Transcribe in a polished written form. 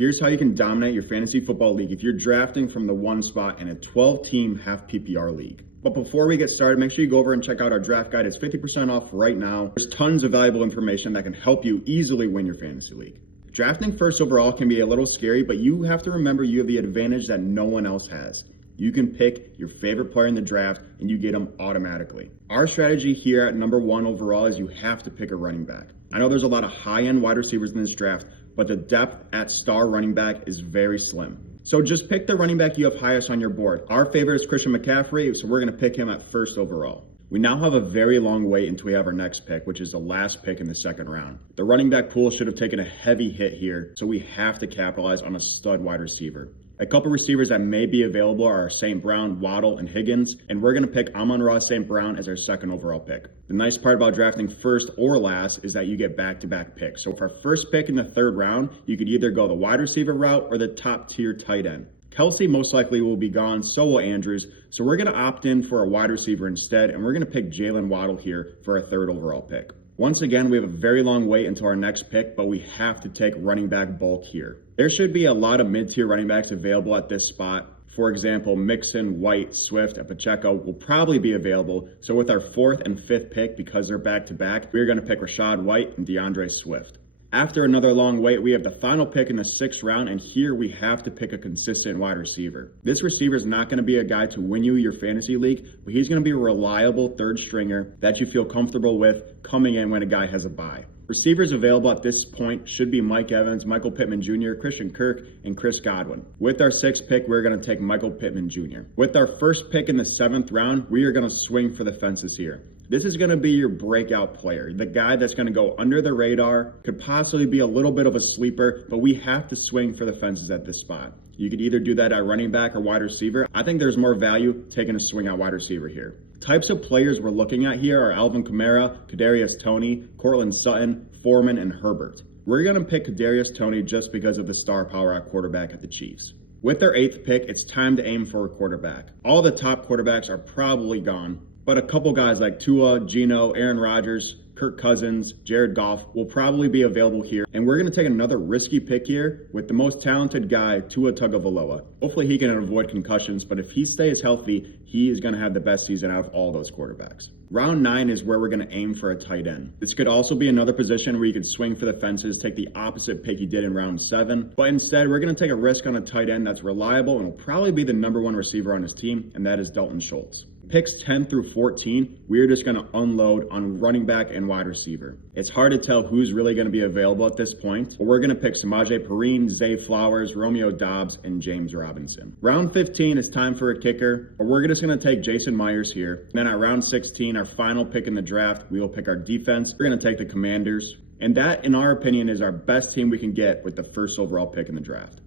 Here's how you can dominate your fantasy football league if you're drafting from the one spot in a 12-team half PPR league. But before we get started, make sure you go over and check out our draft guide. It's 50% off right now. There's tons of valuable information that can help you easily win your fantasy league. Drafting first overall can be a little scary, but you have to remember you have the advantage that no one else has. You can pick your favorite player in the draft and you get them automatically. Our strategy here at number 1 overall is you have to pick a running back. I know there's a lot of high-end wide receivers in this draft, but the depth at star running back is very slim. So just pick the running back you have highest on your board. Our favorite is Christian McCaffrey, so we're going to pick him at first overall. We now have a very long wait until we have our next pick, which is the last pick in the second round. The running back pool should have taken a heavy hit here, so we have to capitalize on a stud wide receiver. A couple receivers that may be available are St. Brown, Waddle, and Higgins, and we're going to pick Amon-Ra St. Brown as our second overall pick. The nice part about drafting first or last is that you get back-to-back picks. So for our first pick in the third round, you could either go the wide receiver route or the top-tier tight end. Kelsey most likely will be gone, so will Andrews, so we're going to opt in for a wide receiver instead, and we're going to pick Jalen Waddle here for our third overall pick. Once again, we have a very long wait until our next pick, but we have to take running back bulk here. There should be a lot of mid-tier running backs available at this spot. For example, Mixon, White, Swift, and Pacheco will probably be available. So with our fourth and fifth pick, because they're back-to-back, we're going to pick Rashad White and DeAndre Swift. After another long wait, we have the final pick in the 6th round, and here we have to pick a consistent wide receiver. This receiver is not going to be a guy to win you your fantasy league, but he's going to be a reliable third stringer that you feel comfortable with coming in when a guy has a bye. Receivers available at this point should be Mike Evans, Michael Pittman Jr., Christian Kirk, and Chris Godwin. With our 6th pick, we're going to take Michael Pittman Jr. With our first pick in the 7th round, we are going to swing for the fences here. This is going to be your breakout player, the guy that's going to go under the radar, could possibly be a little bit of a sleeper, but we have to swing for the fences at this spot. You could either do that at running back or wide receiver. I think there's more value taking a swing at wide receiver here. Types of players we're looking at here are Alvin Kamara, Kadarius Toney, Cortland Sutton, Foreman, and Herbert. We're going to pick Kadarius Toney just because of the star power at quarterback at the Chiefs. With their 8th pick, it's time to aim for a quarterback. All the top quarterbacks are probably gone, but a couple guys like Tua, Geno, Aaron Rodgers, Kirk Cousins, Jared Goff will probably be available here. And we're going to take another risky pick here with the most talented guy, Tua Tagovailoa. Hopefully he can avoid concussions, but if he stays healthy, he is going to have the best season out of all those quarterbacks. Round 9 is where we're going to aim for a tight end. This could also be another position where you could swing for the fences, take the opposite pick you did in round 7. But instead, we're going to take a risk on a tight end that's reliable and will probably be the number 1 receiver on his team, and that is Dalton Schultz. Picks 10 through 14, we're just going to unload on running back and wide receiver. It's hard to tell who's really going to be available at this point, but we're going to pick Samaje Perine, Zay Flowers, Romeo Doubs, and James Robinson. Round 15 is time for a kicker, but we're just going to take Jason Myers here. And then at round 16, our final pick in the draft, we will pick our defense. We're going to take the Commanders. And that, in our opinion, is our best team we can get with the first overall pick in the draft.